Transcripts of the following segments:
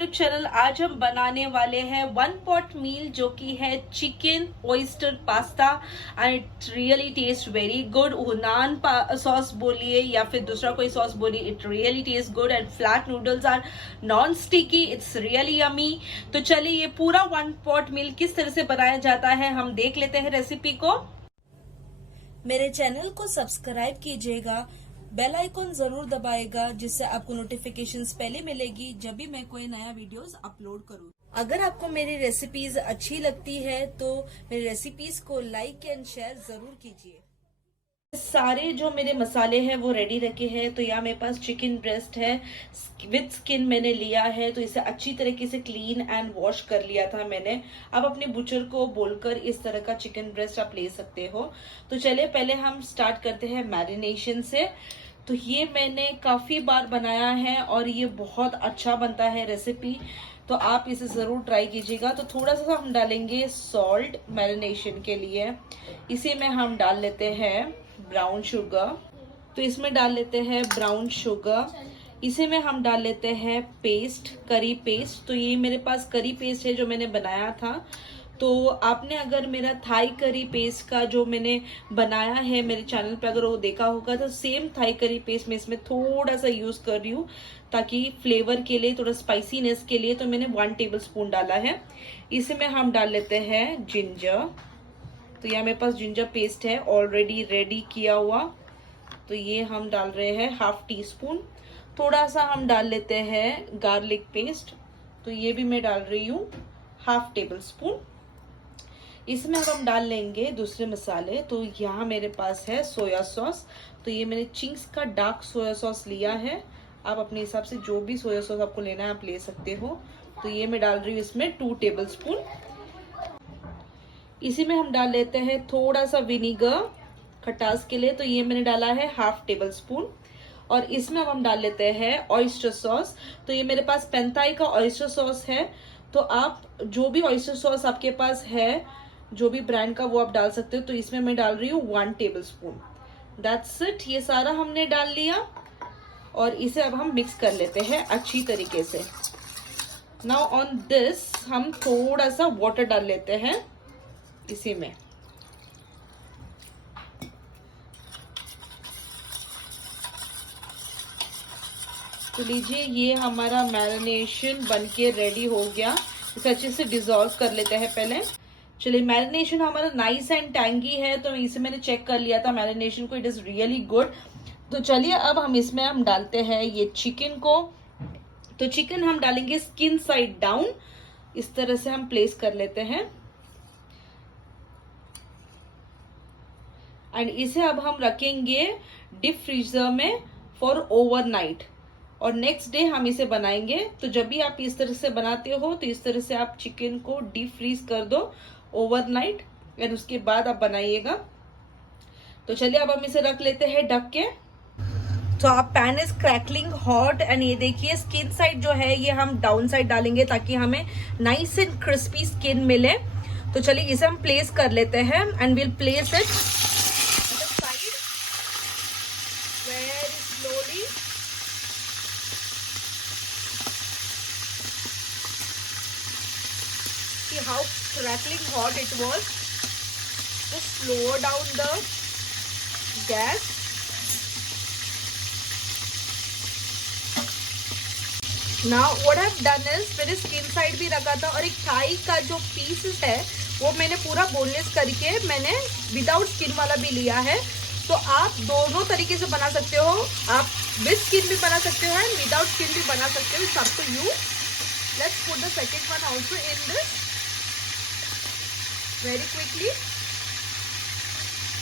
YouTube channel. आज हम बनाने वाले हैं वन पॉट मील जो कि है chicken oyster pasta and it really taste very good. नान सॉस बोलिए या फिर दूसरा कोई सॉस बोलिए, it really taste good and flat noodles are non sticky, it's really yummy. तो चलिए ये पूरा वन पॉट मील किस तरह से बनाया जाता है हम देख लेते हैं रेसिपी को। मेरे चैनल को सब्सक्राइब कीजिएगा, बेल आइकॉन जरूर दबाएगा जिससे आपको नोटिफिकेशंस पहले मिलेगी जब भी मैं कोई नया वीडियोस अपलोड करूँ। अगर आपको मेरी रेसिपीज अच्छी लगती है तो मेरी रेसिपीज को लाइक एंड शेयर जरूर कीजिए। सारे जो मेरे मसाले हैं वो रेडी रखे हैं। तो यहाँ मेरे पास चिकन ब्रेस्ट है विद स्किन मैंने लिया है, तो इसे अच्छी तरीके से क्लीन एंड वॉश कर लिया था मैंने। अब अपने बुचर को बोलकर इस तरह का चिकन ब्रेस्ट आप ले सकते हो। तो चलिए पहले हम स्टार्ट करते हैं मैरिनेशन से। तो ये मैंने काफी बार बनाया है और ये बहुत अच्छा बनता है रेसिपी, तो आप इसे जरूर ट्राई कीजिएगा। तो थोड़ा सा हम डालेंगे सॉल्ट मैरिनेशन के लिए। इसी में हम डाल लेते हैं ब्राउन शुगर, तो इसमें डाल लेते हैं ब्राउन शुगर। इसी में हम डाल लेते हैं पेस्ट, करी पेस्ट। तो ये मेरे पास करी पेस्ट है जो मैंने बनाया था। तो आपने अगर मेरा थाई करी पेस्ट का जो मैंने बनाया है मेरे चैनल पे अगर वो देखा होगा तो सेम थाई करी पेस्ट मैं इसमें थोड़ा सा यूज कर रही हूँ ताकि फ्लेवर के लिए, थोड़ा स्पाइसीनेस के लिए। तो मैंने 1 टेबल स्पून डाला है। इसमें हम डाल लेते हैं जिंजर। तो यहाँ मेरे पास जिंजर पेस्ट है ऑलरेडी रेडी किया हुआ, तो ये हम डाल रहे हैं 1/2 टीस्पून। थोड़ा सा हम डाल लेते हैं गार्लिक पेस्ट, तो ये भी मैं डाल रही हूँ 1/2 टेबल स्पून। इसमें हम डाल लेंगे दूसरे मसाले। तो यहाँ मेरे पास है सोया सॉस, तो ये मैंने चिंग्स का डार्क सोया सॉस लिया है। आप अपने हिसाब से जो भी सोया सॉस आपको लेना है आप ले सकते हो। तो ये मैं डाल रही हूँ इसमें 2 टेबल स्पून। इसी में हम डाल लेते हैं थोड़ा सा विनीगर खटास के लिए, तो ये मैंने डाला है 1/2 टेबल स्पून। और इसमें हम डाल लेते हैं ऑयस्टर सॉस। तो ये मेरे पास पेंथाई का ऑयस्टर सॉस है, तो आप जो भी ऑयस्टर सॉस आपके पास है, जो भी ब्रांड का, वो आप डाल सकते हो। तो इसमें मैं डाल रही हूँ 1 टेबल स्पून। दैट्स इट, ये सारा हमने डाल लिया और इसे अब हम मिक्स कर लेते हैं अच्छी तरीके से। नाउ ऑन दिस हम थोड़ा सा वाटर डाल लेते हैं इसी में। तो लीजिए ये हमारा मैरिनेशन बनके रेडी हो गया। इसे अच्छे से डिसॉल्व कर लेते हैं पहले। चलिए मैरिनेशन हमारा नाइस एंड टैंगी है, तो इसे मैंने चेक कर लिया था मैरिनेशन को, इट इज रियली गुड। तो चलिए अब हम इसमें हम डालते हैं ये चिकन को। तो चिकन हम डालेंगे स्किन साइड डाउन, इस तरह से हम प्लेस कर लेते हैं। एंड इसे अब हम रखेंगे डीप फ्रीजर में फॉर ओवरनाइट और नेक्स्ट डे हम इसे बनाएंगे। तो जब भी आप इस तरह से बनाते हो तो इस तरह से आप चिकन को डीप फ्रीज कर दो ओवरनाइट एंड उसके बाद आप बनाइएगा। तो चलिए अब हम इसे रख लेते हैं ढक के। तो आप pan is crackling hot and ये देखिए स्किन साइड जो है ये हम डाउन साइड डालेंगे ताकि हमें नाइस एंड क्रिस्पी स्किन मिले। तो चलिए इसे हम प्लेस कर लेते हैं and will place it side very slowly. See how crackling hot it was. Just lower down the gas. Now what I've done is मैंने स्किन साइड भी रखा था और एक थाई का जो पीसेस है वो मैंने पूरा बोनलेस करके मैंने विदाउट स्किन वाला भी लिया है। तो आप दोनों तरीके से बना सकते हो, आप विद स्किन भी बना सकते हो एंड विदाउट स्किन भी बना सकते हो, it's up to you. Let's put the second one also in this very quickly.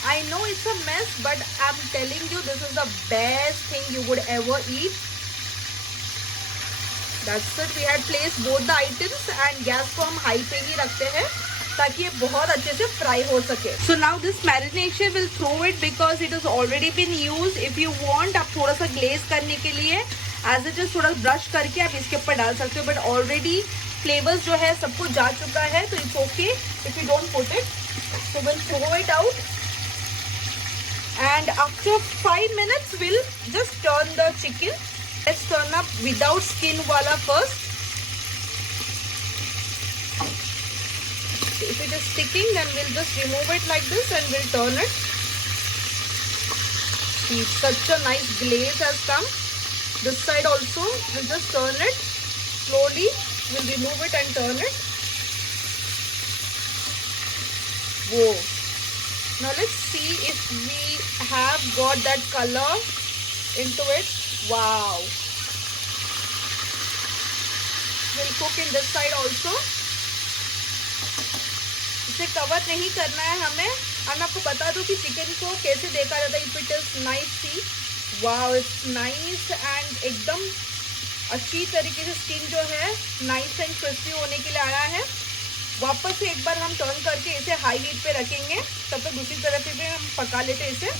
I know it's a mess, but I'm telling you this is the best thing you would ever eat. That's it. We had placed both the items and gas को हम high पे ही रखते हैं ताकि ये बहुत अच्छे से फ्राई हो सके। So now this marination will throw it because it has already been used. If you want आप थोड़ा सा ग्लेज करने के लिए एज इट इज थोड़ा ब्रश करके आप इसके ऊपर डाल सकते हो, बट ऑलरेडी फ्लेवर्स जो है सबको जा चुका है तो it's okay if you don't put it. So we'll throw it out and after 5 minutes we'll just turn the chicken. Let's turn up without skin wala first. if it is sticking, then we'll just remove it like this and we'll turn it. See, such a nice glaze has come. This side also, we'll just turn it slowly. We'll remove it and turn it. Whoa. Now let's see if we have got that color into it. Wow. We'll cook in this side also. इसे cover नहीं करना है हमें. और मैं आपको बता दूं कि चिकन को कैसे देखा जाता है. If it is nice, see, wow, it's nice and एकदम अच्छी तरीके से स्किन जो है नाइस एंड क्रिस्पी होने के लिए आया है. वापस से एक बार हम टर्न करके इसे हाई हीट पे रखेंगे. तब तक दूसरी तरफ भी हम पका लेते हैं इसे.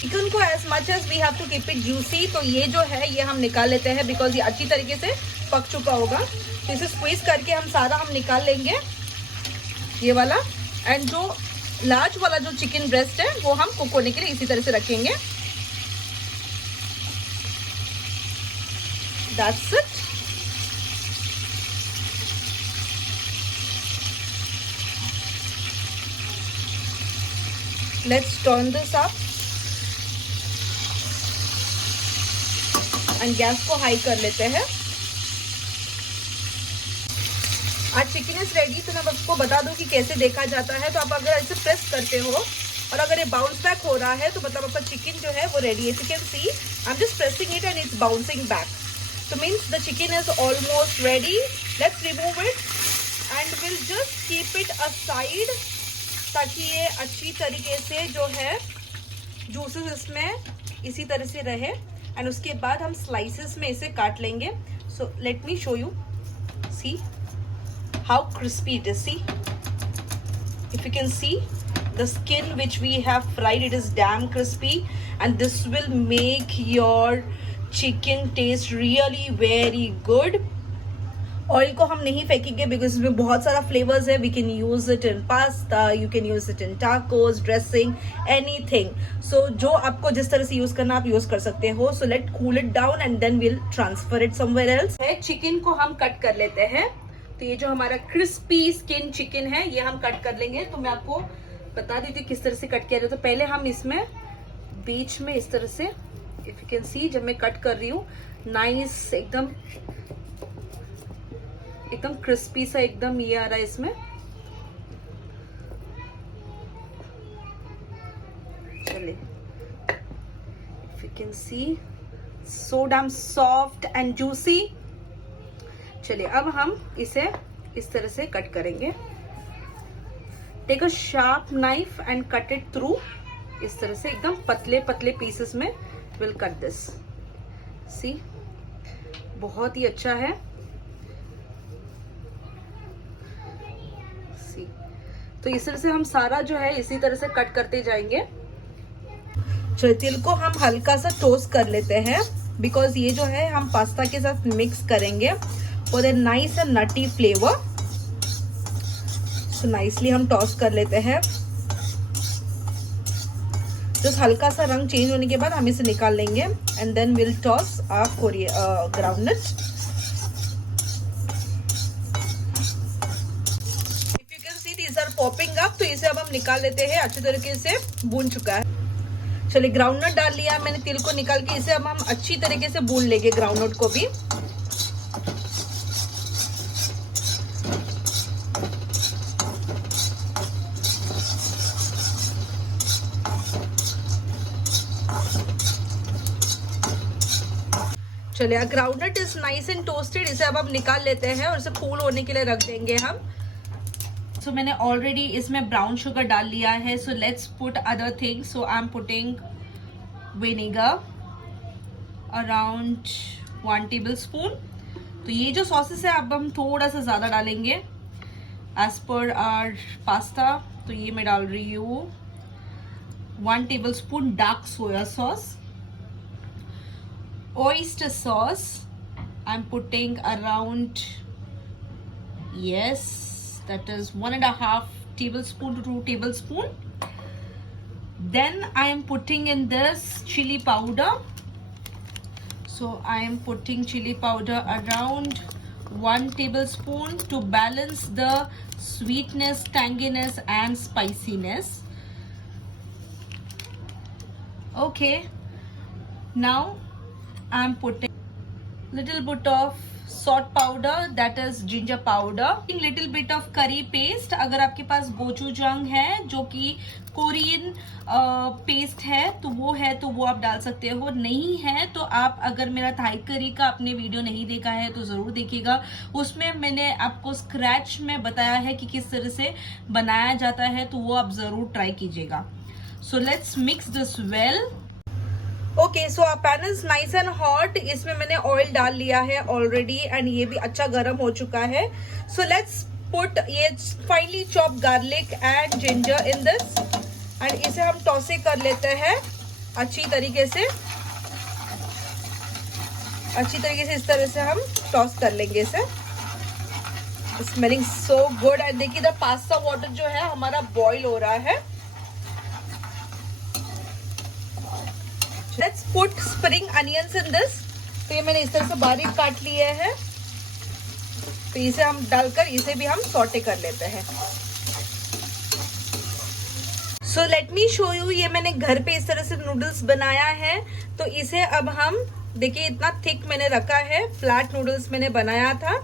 चिकन को as much as we have to keep it juicy. तो ये जो है ये हम निकाल लेते हैं बिकॉज ये अच्छी तरीके से पक चुका होगा. तो इसे स्क्वीज करके हम सारा निकाल लेंगे ये वाला. एंड जो लार्ज वाला जो चिकन ब्रेस्ट है वो हम कुक होने के लिए इसी तरह से रखेंगे. That's it. Let's turn this up and gas को हाई कर लेते हैं. आज चिकन इज रेडी. तो मैं आपको बता दूं कि कैसे देखा जाता है. तो आप अगर ऐसे प्रेस करते हो और अगर ये बाउंस बैक हो रहा है तो मतलब आपका चिकन जो है वो रेडी है. You can see I am just pressing it and it's bouncing back. तो means the chicken is almost ready. Let's remove it and will just keep it aside ताकि ये अच्छी तरीके से जो है जूसेस इसमें इसी तरह से रहे. एंड उसके बाद हम स्लाइसेस में इसे काट लेंगे. So let me show you. See how crispy it is. See if you can see the skin which we have fried, it is damn crispy and this will make your chicken taste really very good. Oil को हम नहीं फेंकेंगे because इसमें बहुत सारा flavours है. We can use it in pasta, you can use it in tacos, dressing, anything. So जो आपको जिस तरह से यूज करना आप यूज कर सकते हो. So let cool it down and then will transfer it somewhere else. Chicken को हम कट कर लेते हैं. तो ये जो हमारा क्रिस्पी स्किन चिकन है ये हम कट कर लेंगे. तो मैं आपको बता देती हूँ किस तरह से कट किया जाए. तो पहले हम इसमें बीच में इस तरह से, इफ यू कैन सी, जब मैं कट कर रही हूँ, नाइस एकदम क्रिस्पी सा एकदम ये आ रहा है इसमें. चलिए, if you can see, so damn soft and juicy. चलिए अब हम इसे इस तरह से कट करेंगे. Take a sharp knife and cut it through. इस तरह से एकदम पतले पतले पीसेस में विल कट दिस. सी, बहुत ही अच्छा है. तो इस तरह से हम सारा जो है इसी तरह से कट करते जाएंगे. चलिए, तिल को हम हल्का सा टोस्ट कर लेते हैं बिकॉज ये जो है हम पास्ता के साथ मिक्स करेंगे for the nice and nutty flavour. So nicely हम टॉस कर लेते हैं. जस्ट हल्का सा रंग चेंज होने के बाद हम इसे निकाल लेंगे and then will toss groundnut. Popping up. तो इसे अब हम निकाल लेते हैं. अच्छी तरीके से भून चुका है. चलिए, ग्राउंडनट डाल लिया मैंने तिल को निकाल के. इसे अब हम अच्छी तरीके से भून लेंगे ग्राउंडनट को भी. चलिए, groundnut is nice and toasted. इसे अब हम निकाल लेते हैं और इसे कूल होने के लिए रख देंगे हम. सो मैंने ऑलरेडी इसमें ब्राउन शुगर डाल लिया है. So let's put other things. So I am putting vinegar around 1 tablespoon. तो ये जो सॉसेस है अब हम थोड़ा सा ज़्यादा डालेंगे एज पर आवर पास्ता. तो ये मैं डाल रही हूँ 1 tablespoon dark soya sauce. oyster sauce I'm putting around, yes, that is 1.5 tablespoon to 2 tablespoon. Then I am putting in this chili powder. So I am putting chili powder around 1 tablespoon to balance the sweetness, tanginess and spiciness. Okay, now I'm putting little bit of salt powder, that is ginger powder, little bit of curry paste. अगर आपके पास गोचूजांग है जो कि Korean paste है तो वो आप डाल सकते हो। नहीं है तो आप, अगर मेरा थाई करी का आपने वीडियो नहीं देखा है तो जरूर देखिएगा, उसमें मैंने आपको स्क्रैच में बताया है कि किस तरह से बनाया जाता है, तो वो आप जरूर ट्राई कीजिएगा। So let's mix this well. Okay, so pan is nice and hot. इसमें मैंने ऑयल डाल लिया है ऑलरेडी एंड ये भी अच्छा गर्म हो चुका है। सो लेट्स पुट ये finally chop garlic and ginger in this and इसे हम टॉसे कर लेते हैं अच्छी तरीके से इस तरह से हम टॉस कर लेंगे इसे। Smelling so good. एंड देखिए द पास्ता वाटर जो है हमारा बॉईल हो रहा है। Let's put spring onions in this। तो ये मैंने इस तरह से बारीक काट लिए हैं, तो इसे हम डालकर इसे भी हम सॉटे कर लेते हैं। So let me show you, ये मैंने घर पे इस तरह से नूडल्स बनाया है। तो इसे अब हम देखिए इतना थिक मैंने रखा है, फ्लैट नूडल्स मैंने बनाया था।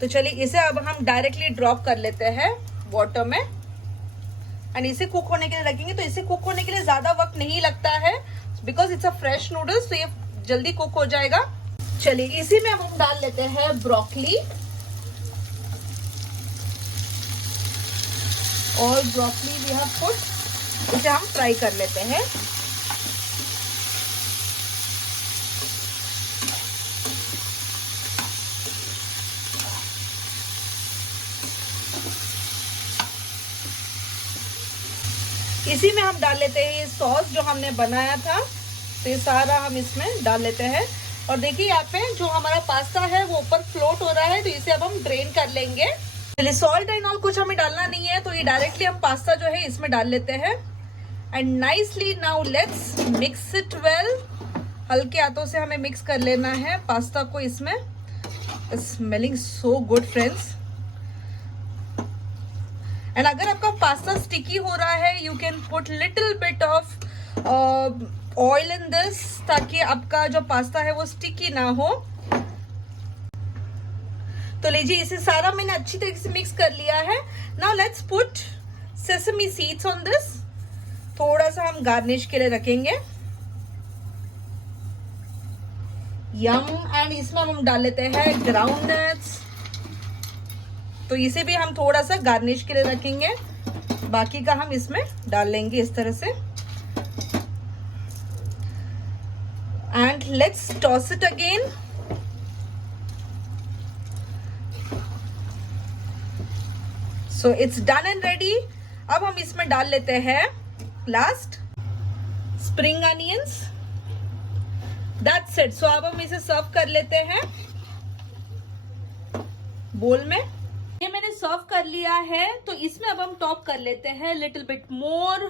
तो चलिए इसे अब हम डायरेक्टली ड्रॉप कर लेते हैं वाटर में एंड इसे कुक होने के लिए रखेंगे। तो इसे कुक होने के लिए ज्यादा वक्त नहीं लगता है because it's a fresh noodles, तो ये जल्दी कुक हो जाएगा। चलिए इसी में हम डाल लेते हैं ब्रोकली और ब्रोकली भी हम पुट, इसे हम फ्राई कर लेते हैं। इसी में हम डाल लेते हैं ये सॉस जो हमने बनाया था, तो ये सारा हम इसमें डाल लेते हैं। और देखिए यहाँ पे जो हमारा पास्ता है वो ऊपर फ्लोट हो रहा है, तो इसे अब हम ड्रेन कर लेंगे। चलिए सॉल्ट एंड ऑल कुछ हमें डालना नहीं है, तो ये डायरेक्टली हम पास्ता जो है इसमें डाल लेते हैं and nicely now let's mix it well. हल्के हाथों से हमें मिक्स कर लेना है पास्ता को इसमें। Smelling so good friends. And अगर आपका पास्ता स्टिकी हो रहा है, you can put little bit of oil in this, ताकि आपका जो पास्ता है वो स्टिकी ना हो। तो लीजिए इसे सारा मैंने अच्छी तरीके से मिक्स कर लिया है। Now let's put sesame seeds on this. थोड़ा सा हम गार्निश के लिए रखेंगे। यम। एंड इसमें हम डाल लेते हैं ग्राउंड नट्स, तो इसे भी हम थोड़ा सा गार्निश के लिए रखेंगे। बाकी का हम इसमें डाल लेंगे इस तरह से and let's toss it again. So it's done and ready. अब हम इसमें डाल लेते हैं last spring onions. That's it. So अब हम इसे सर्व कर लेते हैं बोल में। ये मैंने सर्व कर लिया है, तो इसमें अब हम टॉप कर लेते हैं लिटिल बिट मोर।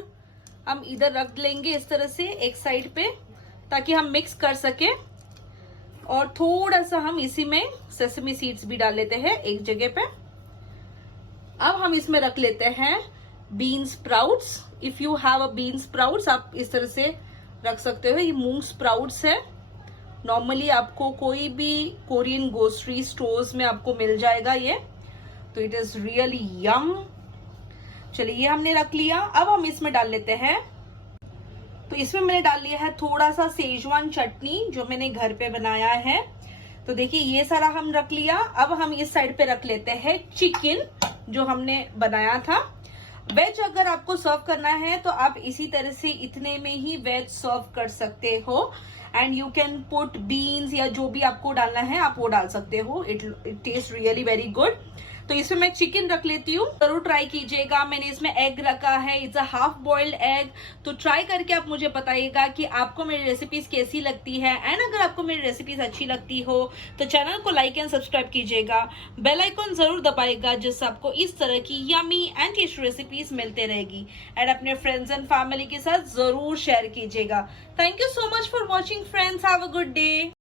हम इधर रख लेंगे इस तरह से एक साइड पे, ताकि हम मिक्स कर सके। और थोड़ा सा हम इसी में सेसमी सीड्स भी डाल लेते हैं एक जगह पे। अब हम इसमें रख लेते हैं bean sprouts. If you have a bean sprouts, आप इस तरह से रख सकते हो। ये मूंग स्प्राउट्स है। नॉर्मली आपको कोई भी कोरियन ग्रोसरी स्टोर्स में आपको मिल जाएगा ये, तो इट इज रियली यम। चलिए ये हमने रख लिया। अब हम इसमें डाल लेते हैं, तो इसमें मैंने डाल लिया है थोड़ा सा सेजवान चटनी जो मैंने घर पे बनाया है। तो देखिए ये सारा हम रख लिया। अब हम इस साइड पे रख लेते हैं चिकन जो हमने बनाया था। वेज अगर आपको सर्व करना है तो आप इसी तरह से इतने में ही वेज सर्व कर सकते हो and you can put beans या जो भी आपको डालना है आप वो डाल सकते हो। It taste really very good. तो इसमें मैं चिकन रख लेती हूँ, जरूर ट्राई कीजिएगा। मैंने इसमें एग रखा है, it's a half boiled egg. तो ट्राई करके आप मुझे बताइएगा कि आपको मेरी रेसिपीज कैसी लगती है। एंड अगर आपको मेरी रेसिपीज अच्छी लगती हो तो चैनल को लाइक एंड सब्सक्राइब कीजिएगा, बेल आइकन जरूर दबाइएगा, जिससे आपको इस तरह की यमी एंड टेस्टी रेसिपीज मिलते रहेगी। एंड अपने फ्रेंड्स एंड फैमिली के साथ जरूर शेयर कीजिएगा। Thank you so much for watching friends. Have a good day.